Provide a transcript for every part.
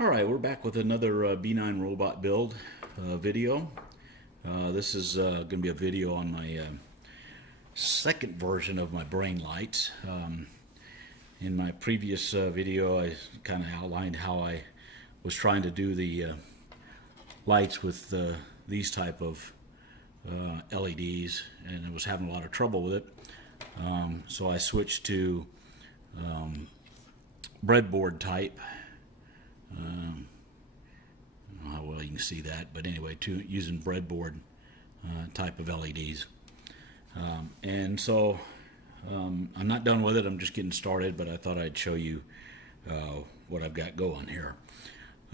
Alright, we're back with another B9 robot build video. This is going to be a video on my second version of my brain lights. In my previous video I kind of outlined how I was trying to do the lights with these type of LEDs, and I was having a lot of trouble with it. So I switched to breadboard type. I don't know how well you can see that, but anyway, using breadboard type of LEDs. And so I'm not done with it, I'm just getting started, but I thought I'd show you what I've got going here.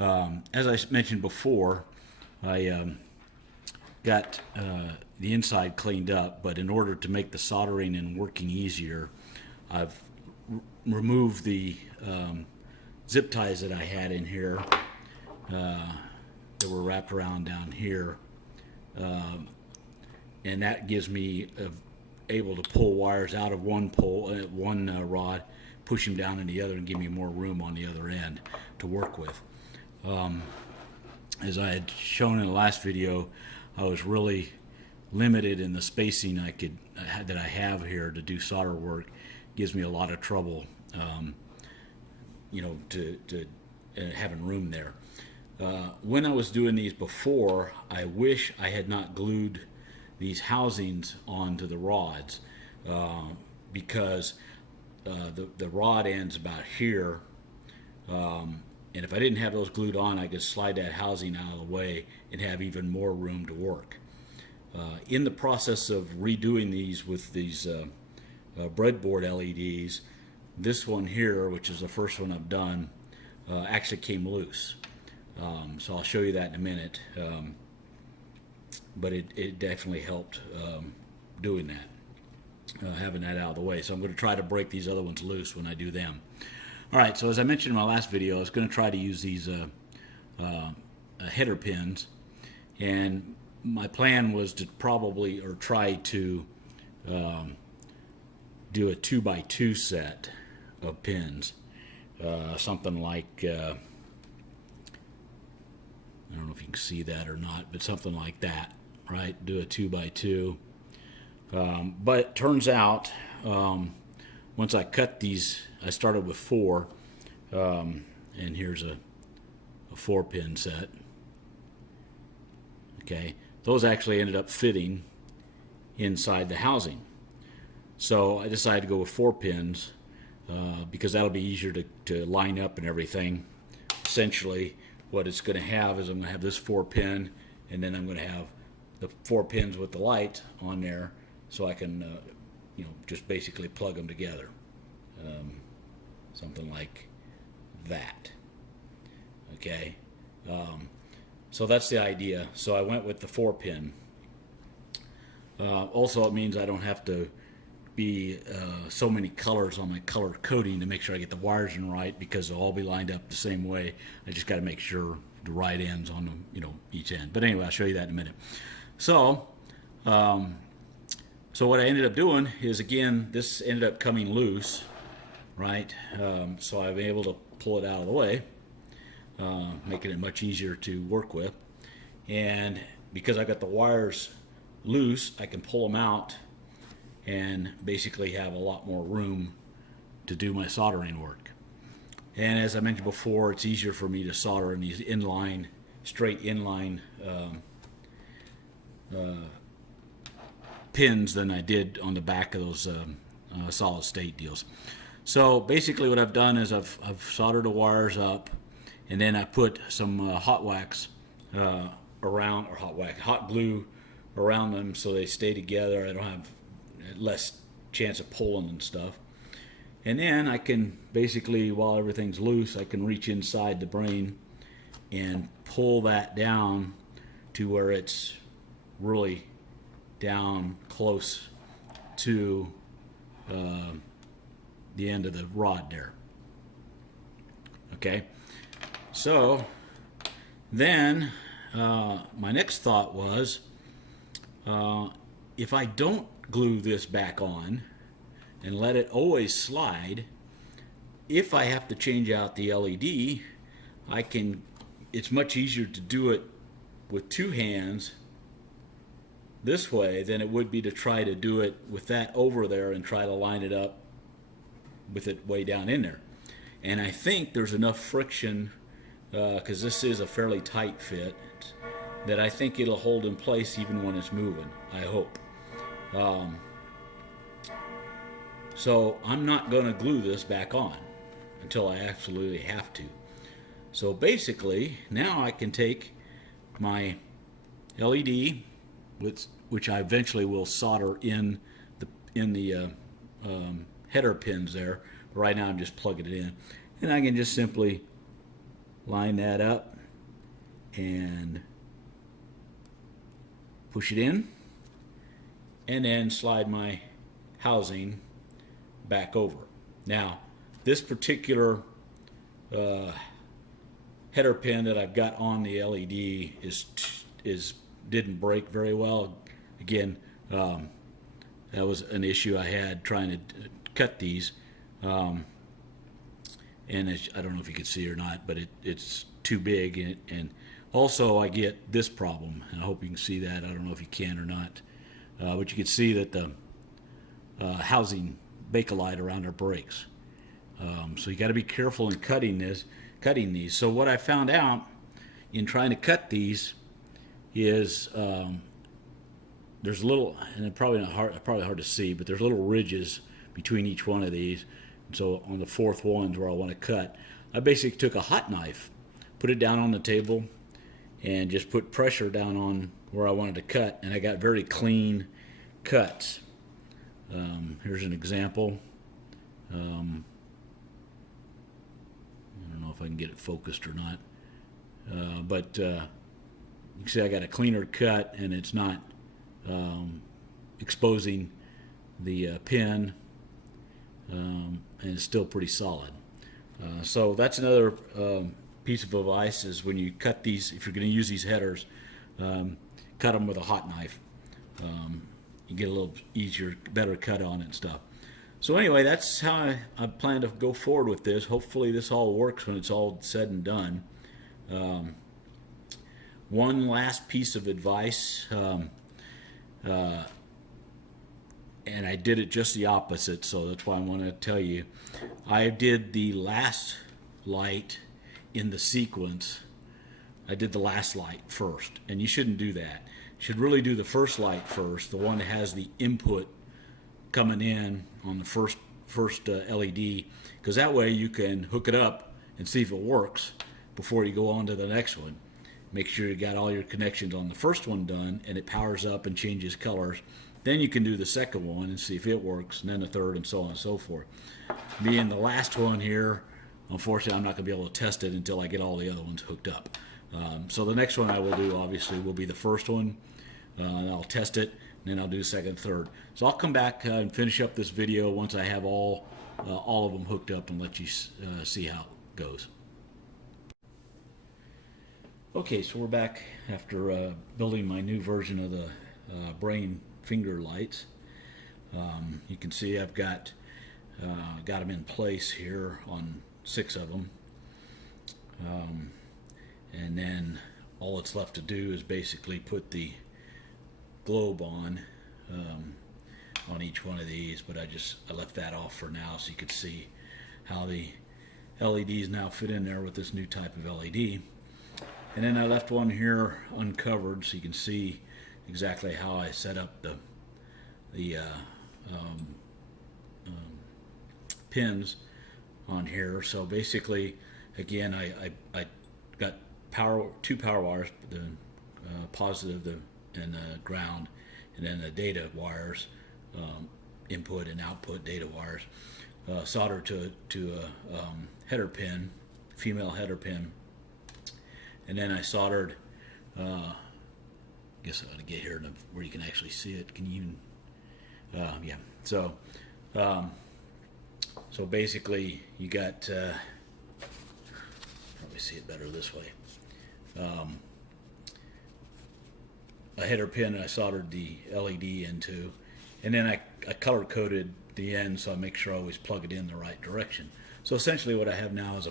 As I mentioned before, I got the inside cleaned up, but in order to make the soldering and working easier, I've removed the zip ties that I had in here that were wrapped around down here, and that gives me able to pull wires out of one rod, push them down in the other, and give me more room on the other end to work with. As I had shown in the last video, I was really limited in the spacing that I have here to do solder work. It gives me a lot of trouble, to having room there. When I was doing these before, I wish I had not glued these housings onto the rods, because the rod ends about here, and if I didn't have those glued on, I could slide that housing out of the way and have even more room to work. In the process of redoing these with these breadboard LEDs, this one here, which is the first one I've done, actually came loose. So I'll show you that in a minute. But it definitely helped doing that, having that out of the way. So I'm going to try to break these other ones loose when I do them. Alright, so as I mentioned in my last video, I was going to try to use these header pins, and my plan was to try to do a 2x2 set of pins, something like I don't know if you can see that or not, but something like that, right? Do a 2x2. But it turns out, once I cut these, I started with 4, and here's a 4-pin set. Okay, those actually ended up fitting inside the housing. So I decided to go with 4 pins because that'll be easier to line up and everything. Essentially, what it's going to have is I'm going to have this 4-pin, and then I'm going to have the 4 pins with the light on there, so I can just basically plug them together, something like that. Okay, so that's the idea. So I went with the 4-pin. Also, it means I don't have to be so many colors on my color coding to make sure I get the wires in right, because they'll all be lined up the same way. I just got to make sure the right ends on them, each end. But anyway, I'll show you that in a minute. So what I ended up doing is, again, this ended up coming loose, right? So I've been able to pull it out of the way, making it much easier to work with. And because I got the wires loose, I can pull them out and basically have a lot more room to do my soldering work. And as I mentioned before, it's easier for me to solder in these straight inline pins than I did on the back of those solid state deals. So basically what I've done is I've soldered the wires up, and then I put some hot glue around them so they stay together. I don't have less chance of pulling and stuff. And then I can basically, while everything's loose, I can reach inside the brain and pull that down to where it's really down close to the end of the rod there. Okay, so then my next thought was, if I don't glue this back on and let it always slide, if I have to change out the LED, it's much easier to do it with two hands this way than it would be to try to do it with that over there and try to line it up with it way down in there. And I think there's enough friction, because this is a fairly tight fit, that I think it'll hold in place even when it's moving, I hope. So I'm not going to glue this back on until I absolutely have to. So basically, now I can take my LED, which I eventually will solder in the header pins there. Right now I'm just plugging it in. And I can just simply line that up and push it in, and then slide my housing back over. Now, this particular header pin that I've got on the LED didn't break very well. Again, that was an issue I had trying to cut these. And I don't know if you can see or not, but it's too big. And also I get this problem, and I hope you can see that. I don't know if you can or not. But you can see that the housing Bakelite around there breaks. So you got to be careful in cutting these. So what I found out in trying to cut these is there's a little, and it's probably hard to see, but there's little ridges between each one of these. And so on the fourth ones where I want to cut, I basically took a hot knife, put it down on the table, and just put pressure down on where I wanted to cut, and I got very clean cuts. Here's an example. I don't know if I can get it focused or not, but you can see I got a cleaner cut, and it's not exposing the pin, and it's still pretty solid. So that's another piece of advice, is when you cut these, if you're going to use these headers, cut them with a hot knife. You get a little easier, better cut on it and stuff. So anyway, that's how I plan to go forward with this. Hopefully this all works when it's all said and done. One last piece of advice, and I did it just the opposite, so that's why I want to tell you. I did the last light in the sequence. I did the last light first, and you shouldn't do that. You should really do the first light first, the one that has the input coming in on the first LED, because that way you can hook it up and see if it works before you go on to the next one. Make sure you got all your connections on the first one done and it powers up and changes colors. Then you can do the second one and see if it works, and then the third, and so on and so forth. Being the last one here, unfortunately, I'm not going to be able to test it until I get all the other ones hooked up. So the next one I will do, obviously, will be the first one, and I'll test it, and then I'll do second, third. So I'll come back and finish up this video once I have all of them hooked up and let you see how it goes. Okay, so we're back after building my new version of the Brain finger lights. You can see I've got them in place here on 6 of them, and then all it's left to do is basically put the globe on each one of these, but I left that off for now so you could see how the LEDs now fit in there with this new type of LED. And then I left one here uncovered so you can see exactly how I set up the pins on here. So basically, again, I got two power wires, the positive and the ground, and then the data wires, input and output data wires, soldered to a header pin, female header pin, and then I soldered. I guess I ought to get here where you can actually see it. Can you even? Yeah. So basically, you got probably see it better this way. A header pin I soldered the LED into, and then I color coded the end so I make sure I always plug it in the right direction. So essentially, what I have now is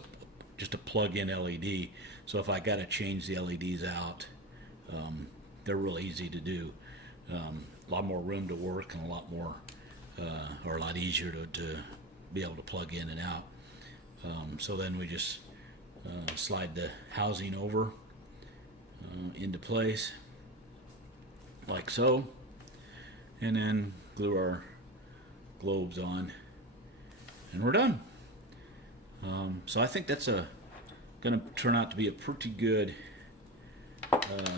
just a plug-in LED. So if I got to change the LEDs out, they're real easy to do. A lot more room to work and a lot more, or a lot easier to be able to plug in and out. So then we just slide the housing over into place like so, and then glue our globes on, and we're done. So I think that's going to turn out to be a pretty good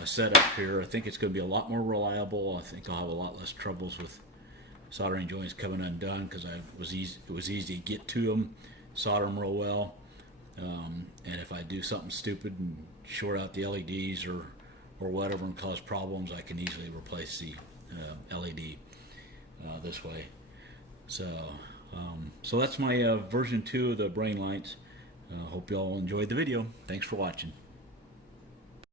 setup here. I think it's going to be a lot more reliable. I think I'll have a lot less troubles with soldering joints coming undone because it was easy to get to them, solder them real well. And if I do something stupid and short out the LEDs or whatever and cause problems, I can easily replace the LED this way. So that's my version 2 of the Brain Lights. Hope you all enjoyed the video. Thanks for watching.